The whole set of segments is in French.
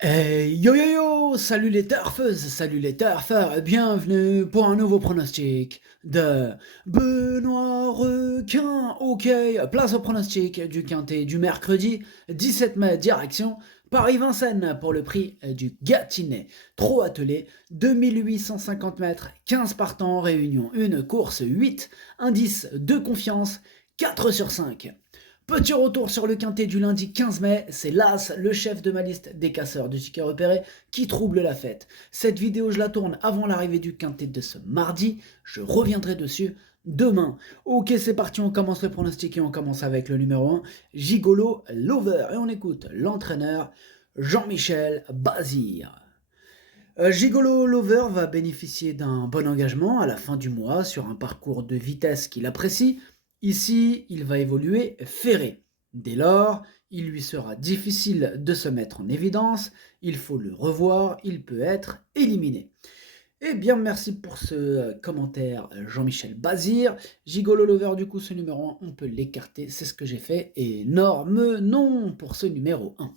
Yo yo yo! Salut les turfeuses, salut les turfeurs, et bienvenue pour un nouveau pronostic de Benoît Requin. Ok, place au pronostic du quintet du mercredi 17 mai, direction Paris-Vincennes pour le prix du Gâtinais. Trop attelé, 2850 mètres, 15 partants, réunion 1, course 8, indice de confiance 4 sur 5. Petit retour sur le quintet du lundi 15 mai, c'est l'As, le chef de ma liste des casseurs de tickets repérés, qui trouble la fête. Cette vidéo, je la tourne avant l'arrivée du quintet de ce mardi, je reviendrai dessus demain. Ok, c'est parti, on commence le pronostic et on commence avec le numéro 1, Gigolo Lover. Et on écoute l'entraîneur Jean-Michel Bazir. Gigolo Lover va bénéficier d'un bon engagement à la fin du mois sur un parcours de vitesse qu'il apprécie. Ici, il va évoluer ferré. Dès lors, il lui sera difficile de se mettre en évidence, il faut le revoir, il peut être éliminé. Eh bien, merci pour ce commentaire, Jean-Michel Bazir. Gigolo Lover, du coup, ce numéro 1, on peut l'écarter, c'est ce que j'ai fait. Énorme non pour ce numéro 1.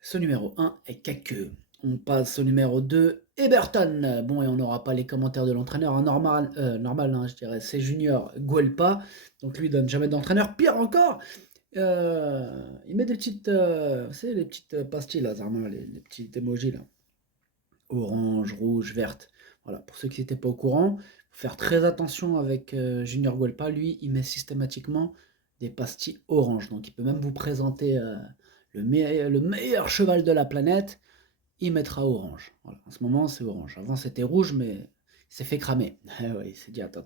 Ce numéro 1 est caqueux. On passe au numéro 2, Eberton. Bon, et on n'aura pas les commentaires de l'entraîneur, hein, normal je dirais, c'est Junior Guelpa. Donc lui, il donne jamais d'entraîneur. Pire encore, il met des petites, vous savez, les petites pastilles, là, les petits emojis, là. Orange, rouge, verte. Voilà, pour ceux qui n'étaient pas au courant, il faut faire très attention avec Junior Guelpa. Lui, il met systématiquement des pastilles orange. Donc, il peut même vous présenter le meilleur cheval de la planète. Il mettra orange. Voilà, en ce moment, c'est orange. Avant, c'était rouge, mais il s'est fait cramer. Ouais, il s'est dit, attends,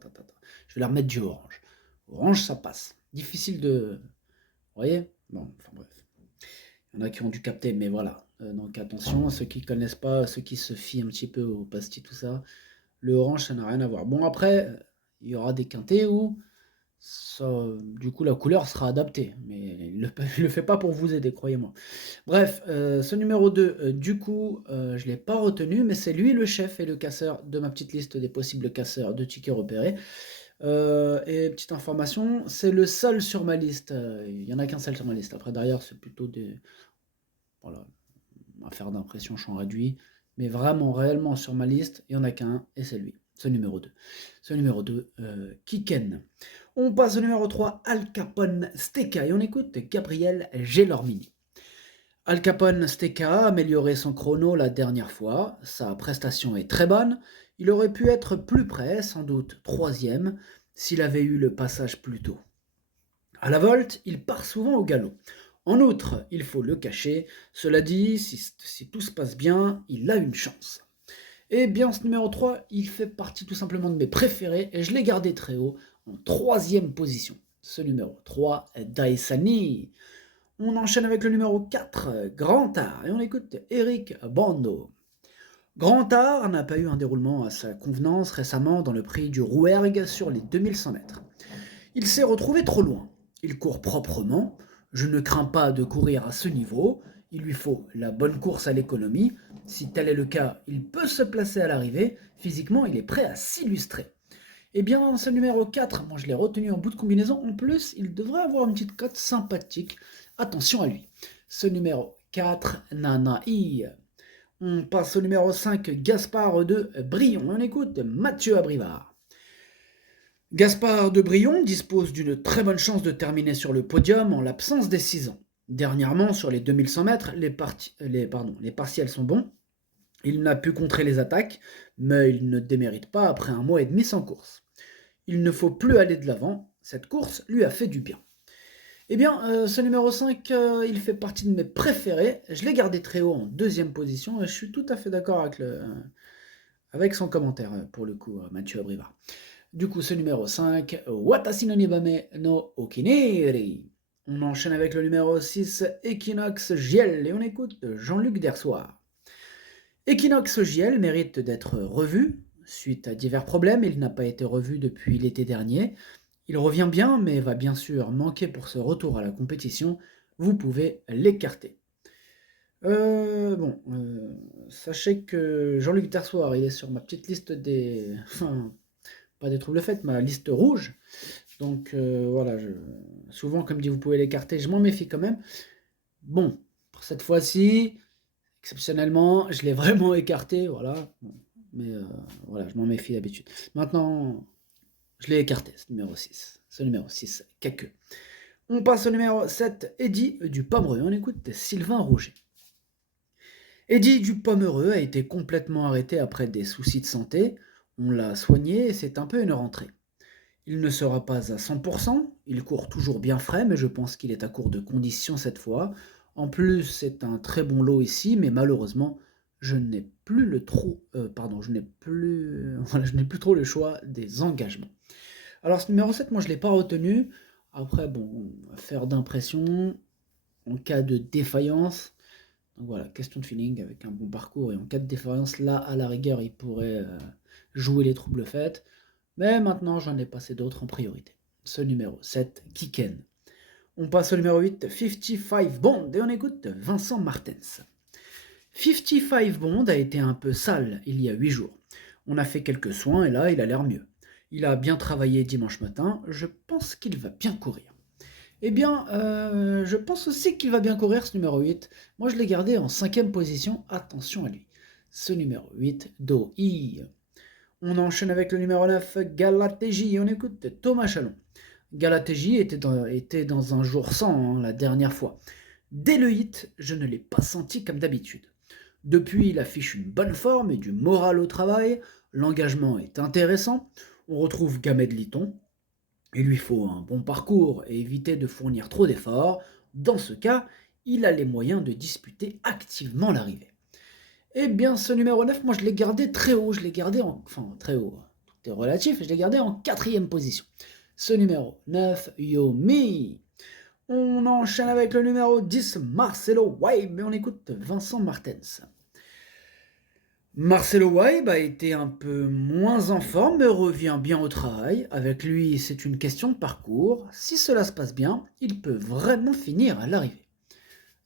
je vais leur mettre du orange. Orange, ça passe. Difficile de... Vous voyez? Bon, enfin bref. Il y en a qui ont dû capter, mais voilà. Donc attention, ceux qui connaissent pas, ceux qui se fient un petit peu aux pastilles, tout ça, le orange, ça n'a rien à voir. Bon, après, il y aura des quintés où, ça, du coup, la couleur sera adaptée, mais il le fait pas pour vous aider, croyez-moi. Bref, ce numéro 2, du coup, je ne l'ai pas retenu, mais c'est lui le chef et le casseur de ma petite liste des possibles casseurs de tickets repérés. Et petite information, c'est le seul sur ma liste. Il n'y en a qu'un seul sur ma liste. Après, derrière, c'est plutôt des... Voilà, affaire d'impression, champ réduit. Mais vraiment, réellement, sur ma liste, il n'y en a qu'un, et c'est lui. Ce numéro 2. Ce numéro 2, Kiken. On passe au numéro 3, Al Capone Steka. Et on écoute Gabriel Gelormini. Al Capone Steka a amélioré son chrono la dernière fois. Sa prestation est très bonne. Il aurait pu être plus près, sans doute troisième, s'il avait eu le passage plus tôt. À la volte, il part souvent au galop. En outre, il faut le cacher, cela dit, si tout se passe bien, il a une chance. Et bien ce numéro 3, il fait partie tout simplement de mes préférés et je l'ai gardé très haut, en troisième position. Ce numéro 3 est Daisani. On enchaîne avec le numéro 4, Grand Art, et on écoute Eric Bando. Grand Art n'a pas eu un déroulement à sa convenance récemment dans le prix du Rouergue sur les 2100 mètres. Il s'est retrouvé trop loin. Il court proprement. Je ne crains pas de courir à ce niveau. Il lui faut la bonne course à l'économie. Si tel est le cas, il peut se placer à l'arrivée. Physiquement, il est prêt à s'illustrer. Eh bien, ce numéro 4, moi je l'ai retenu en bout de combinaison. En plus, il devrait avoir une petite cote sympathique. Attention à lui. Ce numéro 4, Nanaï. On passe au numéro 5, Gaspard de Brion. On écoute Mathieu Abrivard. Gaspard de Brion dispose d'une très bonne chance de terminer sur le podium en l'absence des 6 ans. Dernièrement, sur les 2100 mètres, les partiels sont bons. Il n'a pu contrer les attaques, mais il ne démérite pas après un mois et demi sans course. Il ne faut plus aller de l'avant, cette course lui a fait du bien. Eh bien, ce numéro 5, il fait partie de mes préférés. Je l'ai gardé très haut en deuxième position et je suis tout à fait d'accord avec son commentaire, pour le coup, Mathieu Abrivard. Du coup, ce numéro 5, Watashi no Nibame no Okineri. On enchaîne avec le numéro 6, Equinox Giel, et on écoute Jean-Luc Dersoir. Equinox Giel mérite d'être revu. Suite à divers problèmes, il n'a pas été revu depuis l'été dernier. Il revient bien, mais va bien sûr manquer pour ce retour à la compétition. Vous pouvez l'écarter. Sachez que Jean-Luc Dersoir, il est sur ma petite liste des... Enfin, pas des troubles faits, ma liste rouge. Donc voilà, souvent, comme dit, vous pouvez l'écarter, je m'en méfie quand même. Bon, pour cette fois-ci, Exceptionnellement, je l'ai vraiment écarté, voilà. Bon, mais voilà, je m'en méfie d'habitude. Maintenant, je l'ai écarté, ce numéro 6. Ce numéro 6, quelques. On passe au numéro 7, Eddie du Pomereux. On écoute Sylvain Rouget. Eddie du Pomereux a été complètement arrêté après des soucis de santé. On l'a soigné et c'est un peu une rentrée. Il ne sera pas à 100%, il court toujours bien frais, mais je pense qu'il est à court de conditions cette fois. En plus, c'est un très bon lot ici, mais malheureusement, je n'ai plus le trop, je n'ai plus, voilà, je n'ai plus trop le choix des engagements. Alors, ce numéro 7, moi, je ne l'ai pas retenu. Après, bon, affaire d'impression, en cas de défaillance. Donc voilà, question de feeling avec un bon parcours. Et en cas de défaillance, là, à la rigueur, il pourrait jouer les troubles faits. Mais maintenant, j'en ai passé d'autres en priorité. Ce numéro 7, Kiken. On passe au numéro 8, 55 Bond, et on écoute Vincent Martens. 55 Bond a été un peu sale il y a 8 jours. On a fait quelques soins et là, il a l'air mieux. Il a bien travaillé dimanche matin, je pense qu'il va bien courir. Eh bien, je pense aussi qu'il va bien courir ce numéro 8. Moi, je l'ai gardé en 5e position, attention à lui. Ce numéro 8, Do-I. On enchaîne avec le numéro 9, Galatéji, on écoute Thomas Chalon. Galatéji était dans un jour sans la dernière fois. Dès le hit, je ne l'ai pas senti comme d'habitude. Depuis, il affiche une bonne forme et du moral au travail, l'engagement est intéressant, on retrouve Gamet de Liton, il lui faut un bon parcours et éviter de fournir trop d'efforts. Dans ce cas, il a les moyens de disputer activement l'arrivée. Eh bien, ce numéro 9, moi je l'ai gardé très haut, très haut, tout est relatif, je l'ai gardé en 4e position. Ce numéro 9, Yomi. On enchaîne avec le numéro 10, Marcelo Waib, et on écoute Vincent Martens. Marcelo Waib a été un peu moins en forme, mais revient bien au travail. Avec lui, c'est une question de parcours. Si cela se passe bien, il peut vraiment finir à l'arrivée.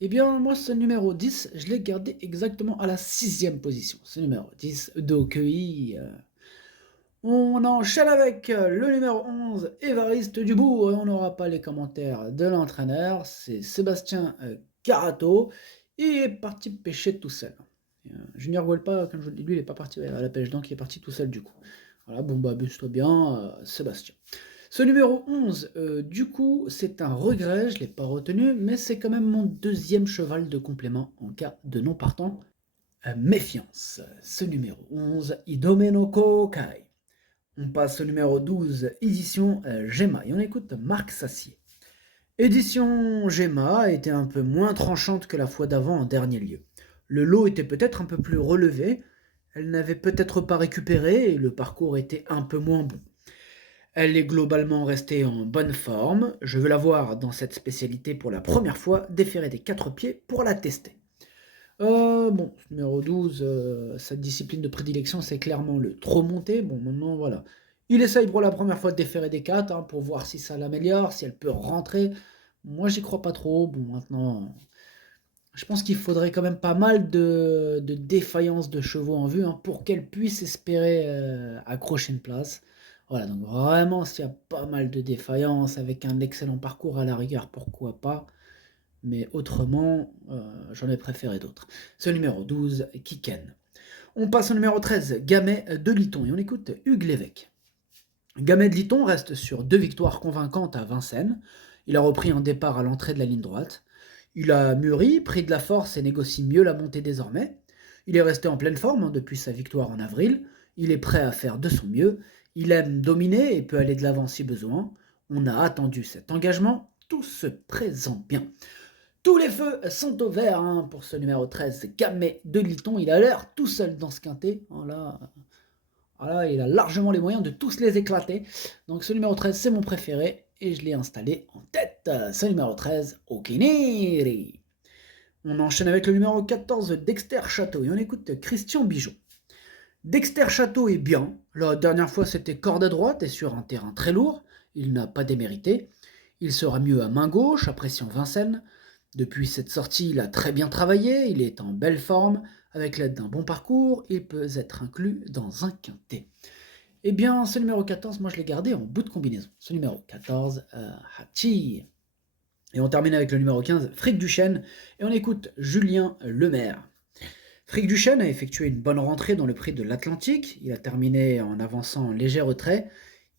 Eh bien, moi, ce numéro 10, je l'ai gardé exactement à la 6e position. Ce numéro 10, Dokei. On enchaîne avec le numéro 11, Évariste Dubourg, et on n'aura pas les commentaires de l'entraîneur. C'est Sébastien Carato. Il est parti pêcher tout seul. Junior Guelpa, comme je vous le dis, lui, il n'est pas parti à la pêche, donc il est parti tout seul du coup. Voilà, bon bah, abuse-toi bien, Sébastien. Ce numéro 11, du coup, c'est un regret, je ne l'ai pas retenu, mais c'est quand même mon 2e cheval de complément en cas de non partant. Méfiance. Ce numéro 11, Idomeno Kokai. On passe au numéro 12, édition Gemma, et on écoute Marc Sassier. Édition Gemma était un peu moins tranchante que la fois d'avant en dernier lieu. Le lot était peut-être un peu plus relevé, elle n'avait peut-être pas récupéré et le parcours était un peu moins bon. Elle est globalement restée en bonne forme, je veux la voir dans cette spécialité pour la première fois, déférer des 4 pieds pour la tester. Bon, numéro 12, sa discipline de prédilection, c'est clairement le trop monté. Bon, maintenant, voilà. Il essaye pour la première fois de déférer des 4 pour voir si ça l'améliore, si elle peut rentrer. Moi, j'y crois pas trop. Bon, maintenant, je pense qu'il faudrait quand même pas mal de défaillances de chevaux en vue pour qu'elle puisse espérer accrocher une place. Voilà, donc vraiment, s'il y a pas mal de défaillances avec un excellent parcours à la rigueur, pourquoi pas. Mais autrement, j'en ai préféré d'autres. Ce numéro 12, Kiken. On passe au numéro 13, Gamet de Liton, et on écoute Hugues Lévesque. Gamet de Liton reste sur 2 victoires convaincantes à Vincennes. Il a repris un départ à l'entrée de la ligne droite. Il a mûri, pris de la force et négocie mieux la montée désormais. Il est resté en pleine forme depuis sa victoire en avril. Il est prêt à faire de son mieux. Il aime dominer et peut aller de l'avant si besoin. On a attendu cet engagement. Tout se présente bien. Tous les feux sont au vert pour ce numéro 13, Gamet de Liton. Il a l'air tout seul dans ce quintet. Voilà, il a largement les moyens de tous les éclater. Donc ce numéro 13, c'est mon préféré. Et je l'ai installé en tête. Ce numéro 13, Okiniri. On enchaîne avec le numéro 14, Dexter Château. Et on écoute Christian Bijon. Dexter Château est bien. La dernière fois, c'était corde à droite et sur un terrain très lourd. Il n'a pas démérité. Il sera mieux à main gauche, appréciant Vincennes. Depuis cette sortie, il a très bien travaillé, il est en belle forme, avec l'aide d'un bon parcours, il peut être inclus dans un quintet. Eh bien, ce numéro 14, moi je l'ai gardé en bout de combinaison. Ce numéro 14, Hachi. Et on termine avec le numéro 15, Fric Duchesne, et on écoute Julien Lemaire. Frick Duchesne a effectué une bonne rentrée dans le prix de l'Atlantique. Il a terminé en avançant en léger retrait.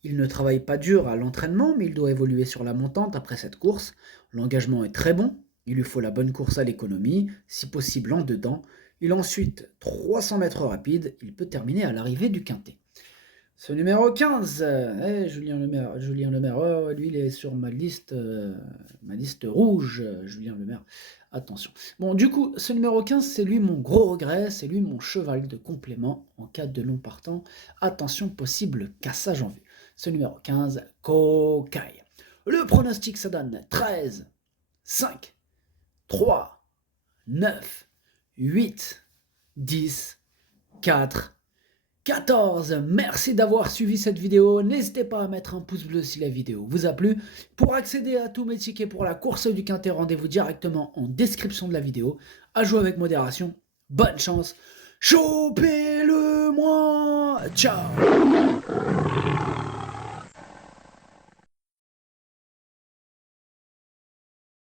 Il ne travaille pas dur à l'entraînement, mais il doit évoluer sur la montante après cette course. L'engagement est très bon. Il lui faut la bonne course à l'économie, si possible en dedans. Il a ensuite 300 mètres rapides. Il peut terminer à l'arrivée du quintet. Ce numéro 15, Julien Lemaire, oh, lui il est sur ma liste rouge, Julien Lemaire, attention. Bon, du coup, ce numéro 15, c'est lui mon gros regret, c'est lui mon cheval de complément en cas de non partant. Attention, possible cassage en vue. Ce numéro 15, Kokai. Le pronostic, ça donne 13, 5, 3, 9, 8, 10, 4, 14. Merci d'avoir suivi cette vidéo. N'hésitez pas à mettre un pouce bleu si la vidéo vous a plu. Pour accéder à tous mes tickets pour la course du Quintet, rendez-vous directement en description de la vidéo. À jouer avec modération. Bonne chance. Chopez-le moi. Ciao.